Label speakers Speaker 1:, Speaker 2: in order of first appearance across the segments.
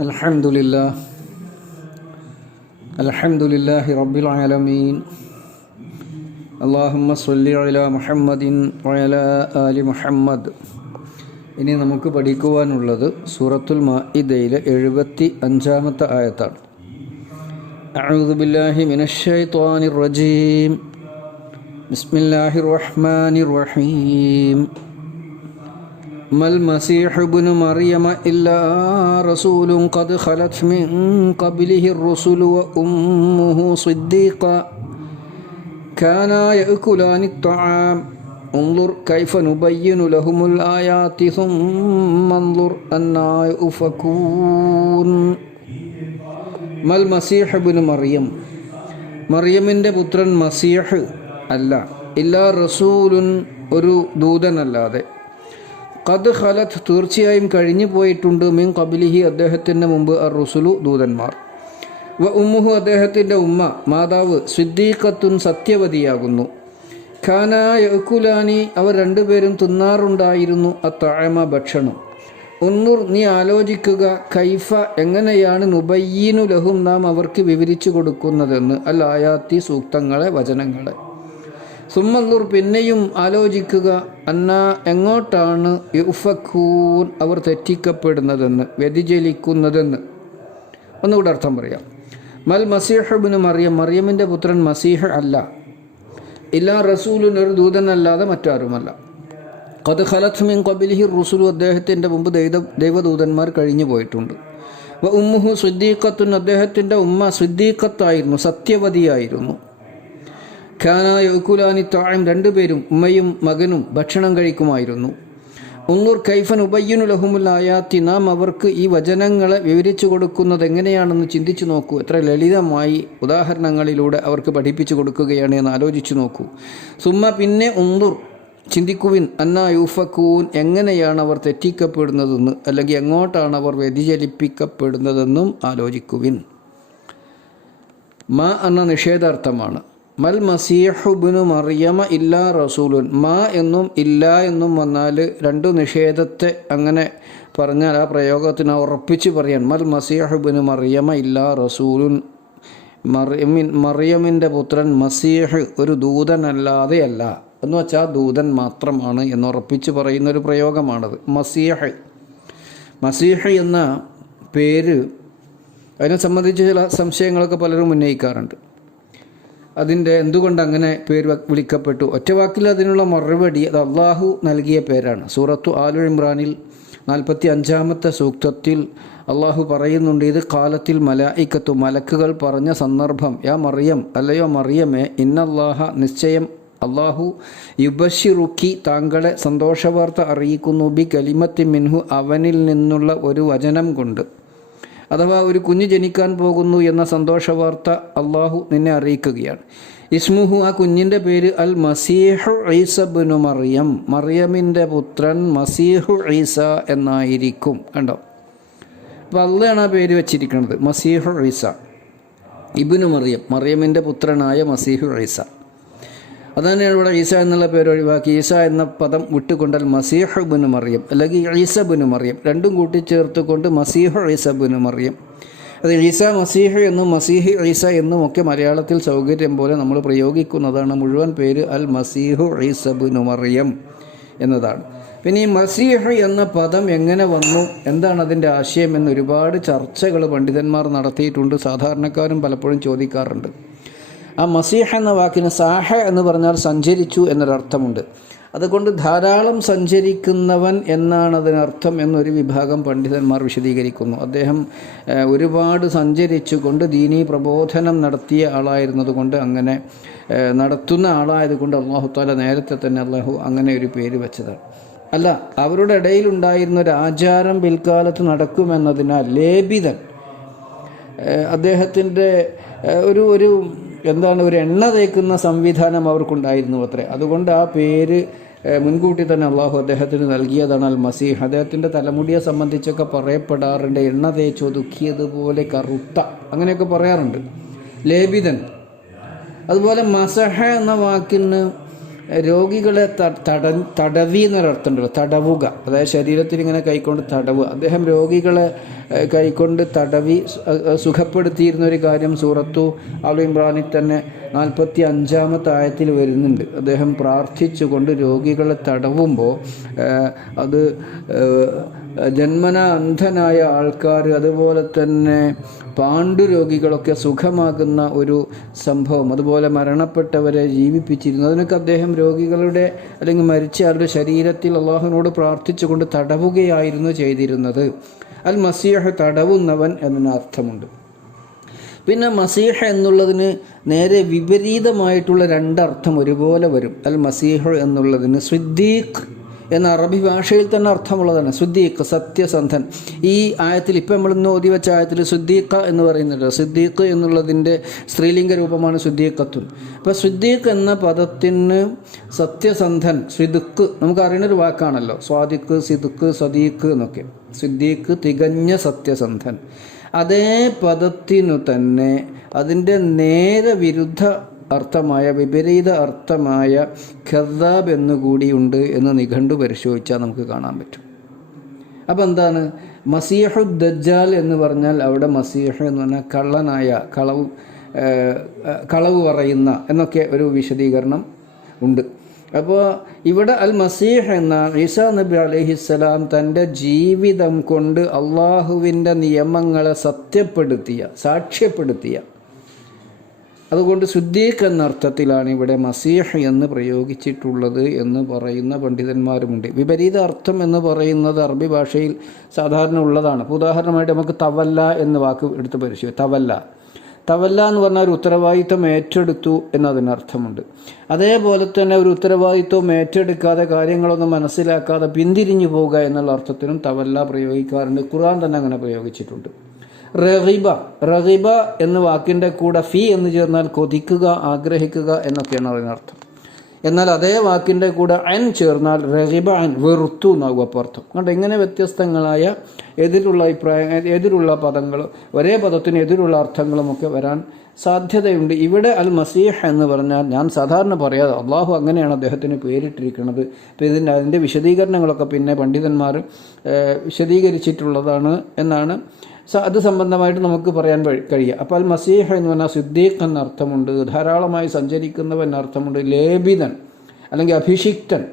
Speaker 1: الحمد لله الحمد لله رب العالمين اللهم صل على محمد وعلى آل محمد ഇനി നമുക്ക് പഠിക്കുവാനുള്ളത് സൂറത്തുൽ മാഇദയിലെ എഴുപത്തി അഞ്ചാമത്തെ ആയത്താണ് أعوذ بالله من الشيطان الرجيم بسم الله الرحمن الرحيم ما المسيح ابن مريم إلا رسول قد خلت من قبله الرسل وأمه صديقا كانا يأكلان الطعام انظر كيف نبين لهم الآيات ثم انظر أنا يؤفكون മൽ മസീഹ് ബിൻ മറിയം മറിയമിൻ്റെ പുത്രൻ മസീഹ് അല്ല ഇല്ലാ റസൂലുൻ ഒരു ദൂതനല്ലാതെ ഖദ് ഖലത്ത് തീർച്ചയായും കഴിഞ്ഞു പോയിട്ടുണ്ട്. മിൻ കബിലിഹി അദ്ദേഹത്തിന്റെ മുമ്പ് അർ റുസുലു ദൂതന്മാർ. വ ഉമ്മുഹു അദ്ദേഹത്തിന്റെ ഉമ്മ മാതാവ് സിദ്ദീഖത്തുൻ സത്യവതിയാകുന്നു. ഖാന അവർ രണ്ടുപേരും തിന്നാറുണ്ടായിരുന്നു അത്താഴമ ഭക്ഷണം. ഒന്നൂർ നീ ആലോചിക്കുക കൈഫ എങ്ങനെയാണ് നുബയ്യീനു ലഹും നാം അവർക്ക് വിവരിച്ചു കൊടുക്കുന്നതെന്ന്. അൽ സൂക്തങ്ങളെ വചനങ്ങളെ. സുമ്മന്നൂർ പിന്നെയും ആലോചിക്കുക അന്ന എങ്ങോട്ടാണ് യുഫഖൂൻ അവർ തെറ്റിക്കപ്പെടുന്നതെന്ന് വ്യതിചലിക്കുന്നതെന്ന്? ഒന്നുകൂടെ അർത്ഥം പറയാം. മൽ മസീഹബിന് മറിയം മറിയമിന്റെ പുത്രൻ മസീഹ അല്ല. ഇല്ലാ റസൂലിന് ഒരു ദൂതനല്ലാതെ മറ്റാരുമല്ല. കത് ഖലത്ത് മിൻ കബിലിഹി റസൂലു അദ്ദേഹത്തിന്റെ മുമ്പ് ദൈവ ദൈവദൂതന്മാർ കഴിഞ്ഞു പോയിട്ടുണ്ട്. ഉമ്മുഹു സുദ്ദീഖത്തുൻ അദ്ദേഹത്തിന്റെ ഉമ്മ സുദ്ദീഖത്തായിരുന്നു സത്യവതിയായിരുന്നു. ഖാന യൗക്കുലാനി താഴം രണ്ടുപേരും ഉമ്മയും മകനും ഭക്ഷണം കഴിക്കുമായിരുന്നു. ഉന്നൂർ കൈഫൻ ഉബയ്യനു ലഹുമുൽ ആയാത്തി നാം അവർക്ക് ഈ വചനങ്ങളെ വിവരിച്ചു കൊടുക്കുന്നത് എങ്ങനെയാണെന്ന് ചിന്തിച്ചു നോക്കൂ. എത്ര ലളിതമായി ഉദാഹരണങ്ങളിലൂടെ അവർക്ക് പഠിപ്പിച്ചു കൊടുക്കുകയാണ് എന്ന് ആലോചിച്ചു നോക്കൂ. സുമ്മ പിന്നെ ഉന്നൂർ ചിന്തിക്കുവിൻ അന്ന യൂഫക്കൂൻ എങ്ങനെയാണ് അവർ തെറ്റിക്കപ്പെടുന്നതെന്ന് അല്ലെങ്കിൽ എങ്ങോട്ടാണ് അവർ വ്യതിചലിപ്പിക്കപ്പെടുന്നതെന്നും ആലോചിക്കുവിൻ. മ എന്ന നിഷേധാർത്ഥമാണ്. മൽ മസീഹുബിനു മറിയമ ഇല്ലാ റസൂലുൻ. മാ എന്നും ഇല്ല എന്നും വന്നാൽ രണ്ടു നിഷേധത്തെ അങ്ങനെ പറഞ്ഞാൽ ആ പ്രയോഗത്തിന് ഉറപ്പിച്ച് പറയാൻ മൽ മസീഹുബിനു മറിയമ ഇല്ലാ റസൂലുൻ. മറിയമിൻ മറിയമിന്റെ പുത്രൻ മസീഹ് ഒരു ദൂതനല്ലാതെയല്ല എന്ന് വെച്ചാൽ ദൂതൻ മാത്രമാണ് എന്ന് ഉറപ്പിച്ച് പറയുന്ന ഒരു പ്രയോഗമാണത്. മസീഹ്. മസീഹ് എന്ന പേര് അതിനെ സംബന്ധിച്ച് ചില സംശയങ്ങളൊക്കെ പലരും ഉന്നയിക്കാറുണ്ട്. അതിന്റെ എന്തുകൊണ്ട് അങ്ങനെ പേര് വിളിക്കപ്പെട്ടു? ഒറ്റവാക്കിൽ അതിനുള്ള മറുപടി അത് അള്ളാഹു നൽകിയ പേരാണ്. സൂറത്തു ആലു ഇമ്രാനിൽ നാൽപ്പത്തി അഞ്ചാമത്തെ സൂക്തത്തിൽ അള്ളാഹു പറയുന്നുണ്ട് ഇത് കാലത്തിൽ മലായിക്കത്തു മലക്കുകൾ പറഞ്ഞ സന്ദർഭം. യാ മറിയം അല്ലയോ മറിയമേ ഇന്നല്ലാഹ നിശ്ചയം അള്ളാഹു യുബഷിറുക്കി താങ്കളെ സന്തോഷവാർത്ത അറിയിക്കുന്നു. ബി കലിമത്തി മിൻഹു അവനിൽ നിന്നുള്ള ഒരു വചനം കൊണ്ട്. അഥവാ ഒരു കുഞ്ഞ് ജനിക്കാൻ പോകുന്നു എന്ന സന്തോഷ വാർത്ത അള്ളാഹു നിന്നെ അറിയിക്കുകയാണ്. ഇസ്മുഹു ആ കുഞ്ഞിന്റെ പേര് അൽ മസീഹു ഈസബിനു മറിയം. മറിയമിന്റെ പുത്രൻ മസീഹു ഈസ എന്നായിരിക്കും കണ്ടോ? അപ്പോൾ അള്ളയാണ് ആ പേര് വെച്ചിരിക്കുന്നത് മസീഹു ഈസ ഇബിനു മറിയം. മറിയമിന്റെ പുത്രനായ മസീഹു ഈസ. അതാണ് ഇവിടെ ഈസ എന്നുള്ള പേര് ഒഴിവാക്കി. ഈസ എന്ന പദം വിട്ടുകൊണ്ടാൽ മസീഹ് ബുനു മറിയം അല്ലെങ്കിൽ ഈസ ബുനു മറിയം രണ്ടും കൂട്ടിച്ചേർത്തുകൊണ്ട് മസീഹ് ഈസ ബുനു മറിയം. അത് ഈസ മസീഹ് എന്നും മസീഹ് ഈസ എന്നും ഒക്കെ മലയാളത്തിൽ സൗകര്യം പോലെ നമ്മൾ പ്രയോഗിക്കുന്നതാണ്. മുഴുവൻ പേര് അൽ മസീഹു ഈസ ബുനു മറിയം എന്നതാണ്. പിന്നെ ഈ മസീഹ് എന്ന പദം എങ്ങനെ വന്നു? എന്താണ് അതിന്റെ ആശയം എന്ന് ഒരുപാട് ചർച്ചകൾ പണ്ഡിതന്മാർ നടത്തിയിട്ടുണ്ട്. സാധാരണക്കാരും പലപ്പോഴും ചോദിക്കാറുണ്ട്. ആ മസീഹ എന്ന വാക്കിന് സാഹ എന്ന് പറഞ്ഞാൽ സഞ്ചരിച്ചു എന്നൊരർത്ഥമുണ്ട്. അതുകൊണ്ട് ധാരാളം സഞ്ചരിക്കുന്നവൻ എന്നാണ് അതിനർത്ഥം എന്നൊരു വിഭാഗം പണ്ഡിതന്മാർ വിശദീകരിക്കുന്നു. അദ്ദേഹം ഒരുപാട് സഞ്ചരിച്ചു കൊണ്ട് ദീനീ പ്രബോധനം നടത്തിയ ആളായിരുന്നതുകൊണ്ട് അങ്ങനെ നടത്തുന്ന ആളായതുകൊണ്ട് അള്ളാഹു താല നേരത്തെ തന്നെ അള്ളാഹു അങ്ങനെ ഒരു പേര് വെച്ചതാണ്. അല്ല അവരുടെ ഇടയിൽ ഉണ്ടായിരുന്ന ഒരു ആചാരം പിൽക്കാലത്ത് നടക്കുമെന്നതിനാൽ ലേപിതൻ അദ്ദേഹത്തിന്റെ ഒരു ഒരു എന്താണ് ഒരു എണ്ണ തേക്കുന്ന സംവിധാനം അവർക്കുണ്ടായിരുന്നു അത്രേ. അതുകൊണ്ട് ആ പേര് മുൻകൂട്ടി തന്നെ അള്ളാഹു അദ്ദേഹത്തിന് നൽകിയതാണ് അൽ മസീഹ് അദ്ദേഹത്തിന്റെ തലമുടിയെ സംബന്ധിച്ചൊക്കെ പറയപ്പെടാറുണ്ട് എണ്ണ തേച്ചൊതുക്കിയതുപോലെ കറുത്ത. അങ്ങനെയൊക്കെ പറയാറുണ്ട്. ലേപിതൻ. അതുപോലെ മസഹ എന്ന വാക്കിന് രോഗികളെ തട തടവി എന്നൊരർത്ഥമുണ്ടല്ലോ തടവുക. അതായത് ശരീരത്തിൽ ഇങ്ങനെ കൈക്കൊണ്ട് തടവുക അദ്ദേഹം രോഗികളെ കൈകൊണ്ട് തടവി സുഖപ്പെടുത്തിയിരുന്ന ഒരു കാര്യം സൂറത്തു അൽ ഇമ്രാനിൽ തന്നെ നാൽപ്പത്തി അഞ്ചാമത്തെ ആയത്തിൽ വരുന്നുണ്ട്. അദ്ദേഹം പ്രാർത്ഥിച്ചുകൊണ്ട് രോഗികളെ തടവുമ്പോൾ അത് ജന്മന അന്ധനായ ആൾക്കാർ അതുപോലെ തന്നെ പാണ്ഡുരോഗികളൊക്കെ സുഖമാകുന്ന ഒരു സംഭവം. അതുപോലെ മരണപ്പെട്ടവരെ ജീവിപ്പിച്ചിരുന്നു. അതിനൊക്കെ അദ്ദേഹം രോഗികളുടെ അല്ലെങ്കിൽ മരിച്ചയാളുടെ ശരീരത്തിൽ അള്ളാഹുവിനോട് പ്രാർത്ഥിച്ചുകൊണ്ട് തടവുകയായിരുന്നു ചെയ്തിരുന്നത്. അൽ മസീഹ് തടവുന്നവൻ എന്നതിന് അർത്ഥമുണ്ട്. പിന്നെ മസീഹ എന്നുള്ളതിന് നേരെ വിപരീതമായിട്ടുള്ള രണ്ടർത്ഥം ഒരുപോലെ വരും. അൽ മസീഹ് എന്നുള്ളതിന് സിദ്ദീഖ് എന്ന അറബി ഭാഷയിൽ തന്നെ അർത്ഥമുള്ളതാണ്. സുദ്ദീഖ് സത്യസന്ധൻ. ഈ ആയത്തിൽ ഇപ്പം നമ്മൾ ഇന്ന് ഓതി വെച്ച ആയത്തിൽ സുദ്ദീഖ എന്ന് പറയുന്നുണ്ട്. സിദ്ദീഖ് എന്നുള്ളതിന്റെ സ്ത്രീലിംഗ രൂപമാണ് സുദ്ദീഖത്തുൻ. അപ്പോൾ സുദ്ദീഖ് എന്ന പദത്തിന് സത്യസന്ധൻ സിദുക്ക് നമുക്ക് അറിയുന്നൊരു വാക്കാണല്ലോ. സ്വാദിക്ക് സിദുക്ക് സദീഖ് എന്നൊക്കെ. സിദ്ദീഖ് തികഞ്ഞ സത്യസന്ധൻ. അതേ പദത്തിനു തന്നെ അതിന്റെ നേരെ വിരുദ്ധ അർത്ഥമായ വിപരീത അർത്ഥമായ ഖദാബ് എന്നുകൂടിയുണ്ട് എന്ന് നിഘണ്ടു പരിശോധിച്ചാൽ നമുക്ക് കാണാൻ പറ്റും. അപ്പോൾ എന്താണ്? മസീഹു ദജ്ജാൽ എന്ന് പറഞ്ഞാൽ അവിടെ മസീഹ് എന്ന് പറഞ്ഞാൽ കള്ളനായ കളവ് കളവ് പറയുന്ന എന്നൊക്കെ ഒരു വിശദീകരണം ഉണ്ട്. അപ്പോൾ ഇവിടെ അൽ മസീഹ് എന്ന ഈസാ നബി അലഹിസ്സലാം തന്റെ ജീവിതം കൊണ്ട് അള്ളാഹുവിന്റെ നിയമങ്ങളെ സത്യപ്പെടുത്തിയ സാക്ഷ്യപ്പെടുത്തിയ അതുകൊണ്ട് സുദ്ദീഖ് എന്ന അർത്ഥത്തിലാണ് ഇവിടെ മസീഹ് എന്ന് പ്രയോഗിച്ചിട്ടുള്ളത് എന്ന് പറയുന്ന പണ്ഡിതന്മാരുമുണ്ട്. വിപരീത അർത്ഥം എന്ന് പറയുന്നത് അറബി ഭാഷയിൽ സാധാരണ ഉള്ളതാണ്. അപ്പോൾ ഉദാഹരണമായിട്ട് നമുക്ക് തവല്ല എന്ന വാക്ക് എടുത്ത് പരിശോധിക്കും. തവല്ല. തവല്ല എന്ന് പറഞ്ഞാൽ ഒരു ഉത്തരവാദിത്വം ഏറ്റെടുത്തു എന്നതിനർത്ഥമുണ്ട്. അതേപോലെ തന്നെ ഒരു ഉത്തരവാദിത്വം ഏറ്റെടുക്കാതെ കാര്യങ്ങളൊന്നും മനസ്സിലാക്കാതെ പിന്തിരിഞ്ഞു പോവുക എന്നുള്ള അർത്ഥത്തിനും തവല്ല പ്രയോഗിക്കാറുണ്ട്. ഖുറാൻ തന്നെ അങ്ങനെ പ്രയോഗിച്ചിട്ടുണ്ട്. റഹിബ റഹിബ എന്ന വാക്കിന്റെ കൂടെ ഫി എന്ന് ചേർന്നാൽ കൊതിക്കുക ആഗ്രഹിക്കുക എന്നൊക്കെയാണ് അതിനർത്ഥം എന്നാൽ അതേ വാക്കിന്റെ കൂടെ അൻ ചേർന്നാൽ റഹിബ അൻ വെറുത്തു എന്നാകും അപ്പോൾ അർത്ഥം കണ്ടോ ഇങ്ങനെ വ്യത്യസ്തങ്ങളായ എതിരുള്ള അഭിപ്രായം എതിരുള്ള പദങ്ങൾ ഒരേ പദത്തിന് എതിരുള്ള അർത്ഥങ്ങളുമൊക്കെ വരാൻ സാധ്യതയുണ്ട്. ഇവിടെ അൽ മസീഹ് എന്ന് പറഞ്ഞാൽ ഞാൻ സാധാരണ പറയാതെ അള്ളാഹു അങ്ങനെയാണ് അദ്ദേഹത്തിന് പേരിട്ടിരിക്കുന്നത്. അപ്പോൾ ഇതിന്റെ അതിന്റെ വിശദീകരണങ്ങളൊക്കെ പിന്നെ പണ്ഡിതന്മാർ വിശദീകരിച്ചിട്ടുള്ളതാണ് എന്നാണ് അത് സംബന്ധമായിട്ട് നമുക്ക് പറയാൻ കഴിയുക അപ്പോൾ മസീഹ് എന്ന് പറഞ്ഞാൽ സിദ്ദീഖ് എന്ന അർത്ഥമുണ്ട് ധാരാളമായി സഞ്ചരിക്കുന്നവൻ അർത്ഥമുണ്ട് ലേപിതൻ അല്ലെങ്കിൽ അഭിഷിക്തൻ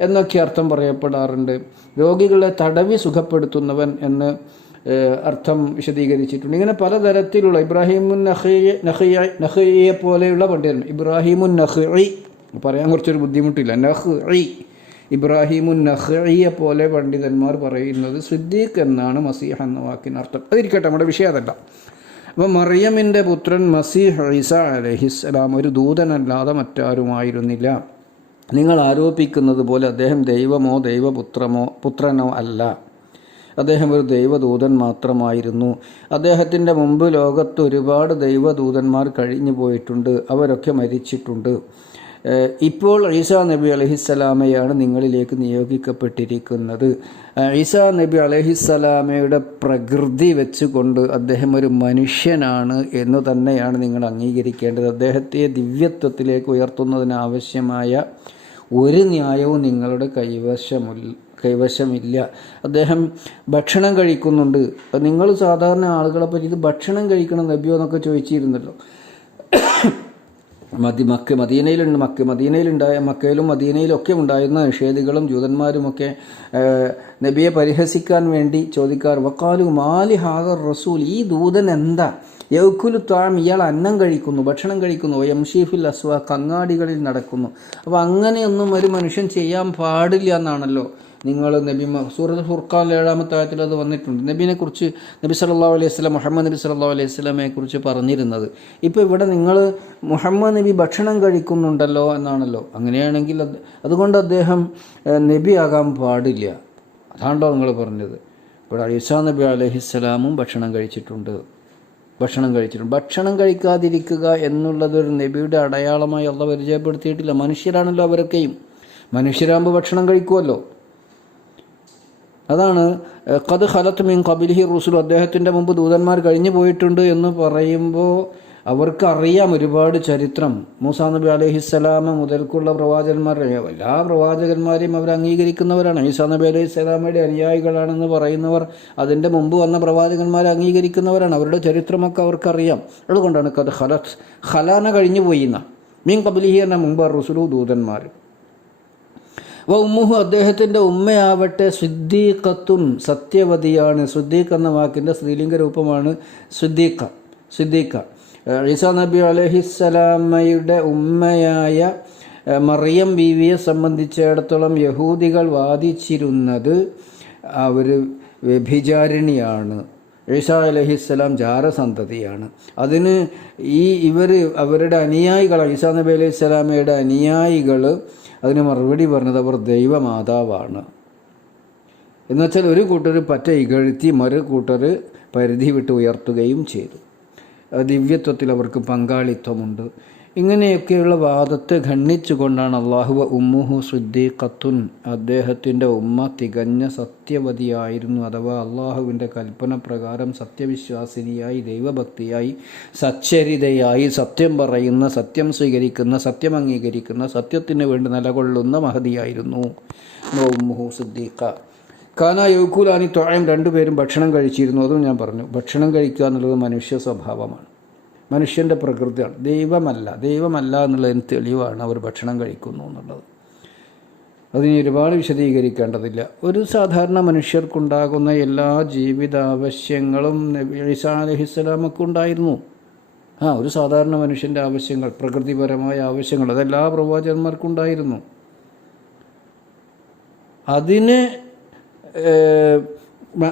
Speaker 1: എന്നൊക്കെ അർത്ഥം പറയപ്പെടാറുണ്ട്. രോഗികളെ തടവി സുഖപ്പെടുത്തുന്നവൻ എന്ന് അർത്ഥം വിശദീകരിച്ചിട്ടുണ്ട്. ഇങ്ങനെ പലതരത്തിലുള്ള ഇബ്രാഹിമുൻ നഹിയെ പോലെയുള്ള പണ്ഡിതൻ ഇബ്രാഹിമുൻ നഖി പറയാൻ കുറച്ചൊരു ബുദ്ധിമുട്ടില്ല നഖി ഇബ്രാഹിമുൻ നഖിയെ പോലെ പണ്ഡിതന്മാർ പറയുന്നത് സിദ്ദീഖ് എന്നാണ് മസീഹ് എന്ന വാക്കിനർത്ഥം അതിരിക്കട്ടെ നമ്മുടെ വിഷയം അതല്ല. അപ്പോൾ മറിയമിന്റെ പുത്രൻ മസീഹ് ഈസ അലഹിസ്സലാം ഒരു ദൂതനല്ലാതെ മറ്റാരുമായിരുന്നില്ല. നിങ്ങൾ ആരോപിക്കുന്നത് പോലെ അദ്ദേഹം ദൈവമോ ദൈവപുത്രമോ പുത്രനോ അല്ല. അദ്ദേഹം ഒരു ദൈവദൂതൻ മാത്രമായിരുന്നു. അദ്ദേഹത്തിന്റെ മുമ്പ് ലോകത്ത് ഒരുപാട് ദൈവദൂതന്മാർ കഴിഞ്ഞു പോയിട്ടുണ്ട്. അവരൊക്കെ മരിച്ചിട്ടുണ്ട്. ഇപ്പോൾ ഈസാ നബി അലഹിസ്സലാമയാണ് നിങ്ങളിലേക്ക് നിയോഗിക്കപ്പെട്ടിരിക്കുന്നത്. ഈസ നബി അലഹിസ്സലാമയുടെ പ്രകൃതി വെച്ചുകൊണ്ട് അദ്ദേഹം ഒരു മനുഷ്യനാണ് എന്ന് തന്നെയാണ് നിങ്ങൾ അംഗീകരിക്കേണ്ടത്. അദ്ദേഹത്തെ ദിവ്യത്വത്തിലേക്ക് ഉയർത്തുന്നതിനാവശ്യമായ ഒരു ന്യായവും നിങ്ങളുടെ കൈവശമില്ല കൈവശമില്ല. അദ്ദേഹം ഭക്ഷണം കഴിക്കുന്നുണ്ട്. നിങ്ങൾ സാധാരണ ആളുകളെ പറ്റി ഭക്ഷണം കഴിക്കണം നബിയോ എന്നൊക്കെ ചോദിച്ചിരുന്നല്ലോ. മദി മക്ക മദീനയിലുണ്ട് മക്ക മദീനയിലുണ്ടായ മക്കയിലും മദീനയിലൊക്കെ ഉണ്ടായിരുന്ന നിഷേധികളും ജൂതന്മാരുമൊക്കെ നബിയെ പരിഹസിക്കാൻ വേണ്ടി ചോദിക്കാർ വക്കാലു മാലി ഹാഗർ റസൂൽ ഈ ദൂതൻ എന്താ? യൗക്കുലു താം ഇയാൾ അന്നം കഴിക്കുന്നു ഭക്ഷണം കഴിക്കുന്നു യംഷീഫിൽ അസ്വ കങ്ങാടികളിൽ നടക്കുന്നു. അപ്പോൾ അങ്ങനെയൊന്നും ഒരു മനുഷ്യൻ ചെയ്യാൻ പാടില്ല എന്നാണല്ലോ നിങ്ങൾ നബി സൂറത്ത് ഫുർഖാൻ ഏഴാമത്തെ ആയത്തിൽ അത് വന്നിട്ടുണ്ട്. നബീനെ കുറിച്ച് നബി സല്ലല്ലാഹു അലൈഹി വസല്ലം മുഹമ്മദ് നബി സല്ലല്ലാഹു അലൈഹി വസല്ലമയെ കുറിച്ച് പറഞ്ഞിരുന്നത്. ഇപ്പോൾ ഇവിടെ നിങ്ങൾ മുഹമ്മദ് നബി ഭക്ഷണം കഴിക്കുന്നുണ്ടല്ലോ എന്നാണല്ലോ. അങ്ങനെയാണെങ്കിൽ അത് അതുകൊണ്ട് അദ്ദേഹം നബി നബിയാകാൻ പാടില്ല. അതാണല്ലോ നിങ്ങൾ പറഞ്ഞത്. ഇവിടെ അലിസാ നബി അലൈഹിസ്സലാമും ഭക്ഷണം കഴിച്ചിട്ടുണ്ട്. ഭക്ഷണം കഴിച്ചിട്ടുണ്ട്. ഭക്ഷണം കഴിക്കാതിരിക്കുക എന്നുള്ളത് ഒരു നബിയുടെ അടയാളമായി അള്ള പരിചയപ്പെടുത്തിയിട്ടില്ല. മനുഷ്യരാണല്ലോ അവരൊക്കെയും. മനുഷ്യരാകുമ്പോൾ ഭക്ഷണം കഴിക്കുമല്ലോ അതാണ് കത് ഖദ് ഖലത്ത് മീൻ കബിലിഹി റുസുൽ. അദ്ദേഹത്തിന്റെ മുമ്പ് ദൂതന്മാർ കഴിഞ്ഞു പോയിട്ടുണ്ട് എന്ന് പറയുമ്പോൾ അവർക്ക് അറിയാം ഒരുപാട് ചരിത്രം. മൂസാ നബി അലഹിസ്സലാമ മുതൽക്കുള്ള പ്രവാചകന്മാരെ എല്ലാ പ്രവാചകന്മാരെയും അവർ അംഗീകരിക്കുന്നവരാണ്. ഈസാ നബി അലഹിസ്സലാമയുടെ അനുയായികളാണെന്ന് പറയുന്നവർ അതിന്റെ മുമ്പ് വന്ന പ്രവാചകന്മാരെ അംഗീകരിക്കുന്നവരാണ്. അവരുടെ ചരിത്രമൊക്കെ അവർക്കറിയാം. അതുകൊണ്ടാണ് കത് ഹലത്ത് ഹലാന കഴിഞ്ഞു പോയിന്ന മീൻ കബിലിഹി എന്ന മുമ്പ് റുസുലു ദൂതന്മാർ. വ ഉമ്മുഹു അദ്ദേഹത്തിന്റെ ഉമ്മയാവട്ടെ സിദ്ദീഖത്തുൻ സത്യവതിയാണ്. സിദ്ദീഖ് എന്ന വാക്കിന്റെ സ്ത്രീലിംഗ രൂപമാണ് സിദ്ദീഖ. സിദ്ദീഖ. ഈസാ നബി അലഹിസ്സലാമയുടെ ഉമ്മയായ മറിയം ബീവിയെ സംബന്ധിച്ചിടത്തോളം യഹൂദികൾ വാദിച്ചിരുന്നത് അവർ വ്യഭിചാരിണിയാണ്. ഈസാ അലഹിസ്സലാം ജാരസന്തതിയാണ്. അതിന് ഈ ഇവർ അവരുടെ അനുയായികൾ ഈസാ നബി അലൈഹി സ്വലാമയുടെ അനുയായികൾ അതിന് മറുപടി പറഞ്ഞത് അവർ ദൈവമാതാവാണ്. എന്നുവെച്ചാൽ ഒരു കൂട്ടർ പറ്റ ഇകഴ്ത്തി മറു കൂട്ടർ പരിധി വിട്ട് ഉയർത്തുകയും ചെയ്തു. ദിവ്യത്വത്തിൽ അവർക്ക് പങ്കാളിത്തമുണ്ട്. ഇങ്ങനെയൊക്കെയുള്ള വാദത്തെ ഖണ്ഡിച്ചുകൊണ്ടാണ് അള്ളാഹുവ ഉമ്മുഹു സിദ്ദീഖത്തുൻ അദ്ദേഹത്തിന്റെ ഉമ്മ തികഞ്ഞ സത്യവതിയായിരുന്നു അഥവാ അള്ളാഹുവിന്റെ കൽപ്പന പ്രകാരം സത്യവിശ്വാസിനിയായി ദൈവഭക്തിയായി സച്ചരിതയായി സത്യം പറയുന്ന സത്യം സ്വീകരിക്കുന്ന സത്യം അംഗീകരിക്കുന്ന സത്യത്തിന് വേണ്ടി നിലകൊള്ളുന്ന മഹതിയായിരുന്നു ഉമ്മുഹു സിദ്ദീഖ. കാന യൗക്കൂലാനി തൊഴയും രണ്ടുപേരും ഭക്ഷണം കഴിച്ചിരുന്നു അതും ഞാൻ പറഞ്ഞു. ഭക്ഷണം കഴിക്കുക എന്നുള്ളത് മനുഷ്യ സ്വഭാവമാണ്. മനുഷ്യന്റെ പ്രകൃതിയാണ്. ദൈവമല്ല. ദൈവമല്ല എന്നുള്ളതിന് തെളിവാണ് അവർ ഭക്ഷണം കഴിക്കുന്നു എന്നുള്ളത്. അതിന് ഒരുപാട് വിശദീകരിക്കേണ്ടതില്ല. ഒരു സാധാരണ മനുഷ്യർക്കുണ്ടാകുന്ന എല്ലാ ജീവിതാവശ്യങ്ങളും ഈസാ അലഹിസ്സലാമൊക്കെ ഉണ്ടായിരുന്നു. ആ ഒരു സാധാരണ മനുഷ്യന്റെ ആവശ്യങ്ങൾ പ്രകൃതിപരമായ ആവശ്യങ്ങൾ അതെല്ലാ പ്രവാചകന്മാർക്കും ഉണ്ടായിരുന്നു അതിന്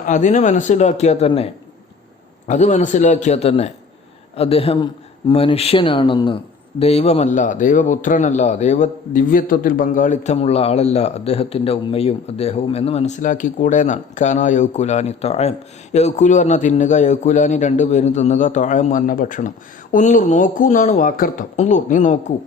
Speaker 1: അതിനെ മനസ്സിലാക്കിയാൽ തന്നെ അത് മനസ്സിലാക്കിയാൽ തന്നെ അദ്ദേഹം മനുഷ്യനാണെന്ന് ദൈവമല്ല ദൈവപുത്രനല്ല ദൈവ ദിവ്യത്വത്തിൽ പങ്കാളിത്തമുള്ള ആളല്ല അദ്ദേഹത്തിന്റെ ഉമ്മയും അദ്ദേഹവും എന്ന് മനസ്സിലാക്കിക്കൂടെ എന്നാണ്. കാനാ യൗക്കുലാനി താഴം യൗക്കുലു പറഞ്ഞാൽ തിന്നുക യൗക്കുലാനി രണ്ടുപേരും തിന്നുക താഴം പറഞ്ഞ ഭക്ഷണം. ഉള്ളൂർ നോക്കൂ എന്നാണ് വാക്കർത്ഥം. ഉള്ളൂർ നീ നോക്കൂ.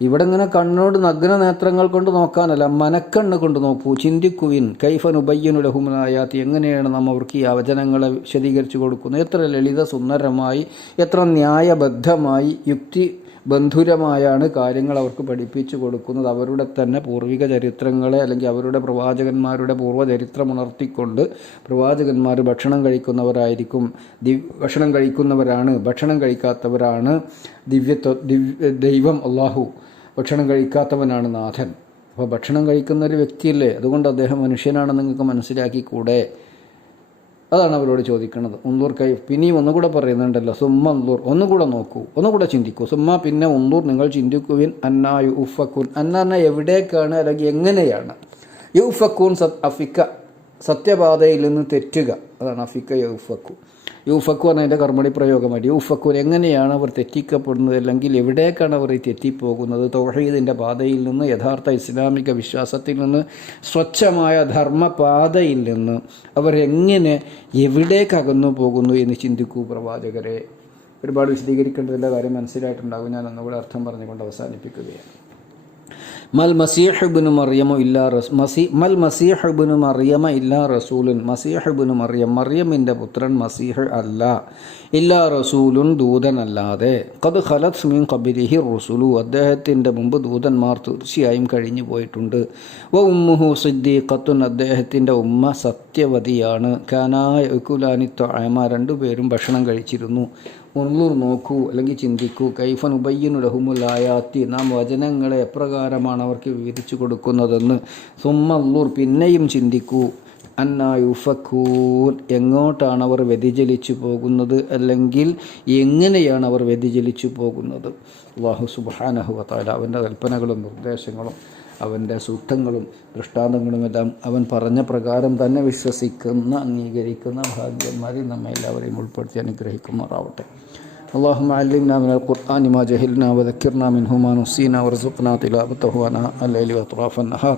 Speaker 1: ഇവിടെ ഇങ്ങനെ കണ്ണോട് നഗ്ന നേത്രങ്ങൾ കൊണ്ട് നോക്കാനല്ല മനക്കണ്ണ് കൊണ്ട് നോക്കൂ. ചിന്തിക്കുവിൻ കൈഫൻ ഉബയ്യനു ലഹുമനായാത്തി എങ്ങനെയാണ് നാം അവർക്ക് ഈ അവചനങ്ങളെ വിശദീകരിച്ചു കൊടുക്കുന്നത്? എത്ര ലളിത സുന്ദരമായി എത്ര ന്യായബദ്ധമായി യുക്തി ബന്ധുരമായാണ് കാര്യങ്ങൾ അവർക്ക് പഠിപ്പിച്ചു കൊടുക്കുന്നത്. അവരുടെ തന്നെ പൂർവിക ചരിത്രങ്ങളെ അല്ലെങ്കിൽ അവരുടെ പ്രവാചകന്മാരുടെ പൂർവചരിത്രം ഉണർത്തിക്കൊണ്ട് പ്രവാചകന്മാർ ഭക്ഷണം കഴിക്കുന്നവരായിരിക്കും ദിവ ഭക്ഷണം കഴിക്കുന്നവരാണ് ഭക്ഷണം കഴിക്കാത്തവരാണ് ദിവ്യത്വ ദിവ്യ ദൈവം അള്ളാഹു ഭക്ഷണം കഴിക്കാത്തവനാണ് നാഥൻ. അപ്പോൾ ഭക്ഷണം കഴിക്കുന്ന ഒരു വ്യക്തിയല്ലേ? അതുകൊണ്ട് അദ്ദേഹം മനുഷ്യനാണെന്ന് നിങ്ങൾക്ക് മനസ്സിലാക്കിക്കൂടെ? അതാണ് അവരോട് ചോദിക്കുന്നത്. ഒന്നൂർ കൈ പിന്നെയും ഒന്നുകൂടെ പറയുന്നുണ്ടല്ലോ സുമ്മ ഒന്നൂർ ഒന്നുകൂടെ നോക്കൂ ഒന്നുകൂടെ ചിന്തിക്കൂ. സുമ്മ പിന്നെ ഒന്നൂർ നിങ്ങൾ ചിന്തിക്കുവിൻ. അന്നാ ഉഫക്കുൻ അന്ന എവിടേക്കാണ് അല്ലെങ്കിൽ എങ്ങനെയാണ്? യു ഉഫക്കൂൻ സത് അഫിക്ക സത്യപാതയിൽ നിന്ന് തെറ്റുക. അതാണ് അഫിക്ക യൂഫക്കു യൂഫക്കു പറഞ്ഞാൽ അതിന്റെ കർമ്മണി പ്രയോഗമായിട്ട് യൂഫക്കു എങ്ങനെയാണ് അവർ തെറ്റിക്കപ്പെടുന്നത്? അല്ലെങ്കിൽ എവിടേക്കാണ് അവർ തെറ്റിപ്പോകുന്നത്? തോഹീദിന്റെ പാതയിൽ നിന്ന് യഥാർത്ഥ ഇസ്ലാമിക വിശ്വാസത്തിൽ നിന്ന് സ്വച്ഛമായ ധർമ്മപാതയിൽ നിന്ന് അവർ എങ്ങനെ എവിടേക്ക് അകന്നു പോകുന്നു എന്ന് ചിന്തിക്കൂ പ്രവാചകരെ. ഒരുപാട് വിശദീകരിക്കേണ്ടതിന്റെ കാര്യം മനസ്സിലായിട്ടുണ്ടാകും. ഞാൻ ഒന്നുകൂടെ അർത്ഥം പറഞ്ഞുകൊണ്ട് അവസാനിപ്പിക്കുകയാണ്. മൽ മസീഹുബിന് മറിയമോ ഇല്ലാ മസി മൽ മസീഹുബിന് മറിയമ ഇല്ലാ റസൂലുൻ മസീഹുബിന് മറിയം മറിയമിന്റെ പുത്രൻ മസീഹ് അല്ല ഇല്ലാ റസൂലുൻ ദൂതനല്ലാതെ. കത് ഖലത് മീൻ കബിലിഹി റസുലു അദ്ദേഹത്തിന്റെ മുമ്പ് ദൂതന്മാർ തീർച്ചയായും കഴിഞ്ഞു പോയിട്ടുണ്ട്. വ ഉമ്മുഹു സിദ്ദീഖത്തുൻ അദ്ദേഹത്തിന്റെ ഉമ്മ സത്യവതിയാണ്. കാനായ ഉക്കുലാനി ത്വായ്മ രണ്ടുപേരും ഭക്ഷണം കഴിച്ചിരുന്നു. ഉള്ളൂർ നോക്കൂ അല്ലെങ്കിൽ ചിന്തിക്കൂ. കൈഫൻ ഉബയ്യനു ലഹുമുലായാത്തി നാം വചനങ്ങളെ എപ്രകാരമാണ് അവർക്ക് വിവരിച്ചു കൊടുക്കുന്നതെന്ന്. സുമ്മല്ലൂർ പിന്നെയും ചിന്തിക്കൂ. അന്നായുഫക്കൂൻ എങ്ങോട്ടാണ് അവർ വ്യതിചലിച്ചു പോകുന്നത് അല്ലെങ്കിൽ എങ്ങനെയാണ് അവർ വ്യതിചലിച്ചു പോകുന്നത് അള്ളാഹു സുബാനഹുവത്താല അവൻ്റെ കൽപ്പനകളും നിർദ്ദേശങ്ങളും അവൻ്റെ സൂക്തങ്ങളും ദൃഷ്ടാന്തങ്ങളുമെല്ലാം അവൻ പറഞ്ഞ പ്രകാരം തന്നെ വിശ്വസിക്കുന്ന അംഗീകരിക്കുന്ന ഭാഗ്യന്മാരിൽ നമ്മെ എല്ലാവരെയും ഉൾപ്പെടുത്തി അനുഗ്രഹിക്കുമാറാവട്ടെ اللهم علمنا من القرآن ما جهلنا وذكرنا منه ما نسينا وارزقنا تلاوته آناء الليل وأطراف النهار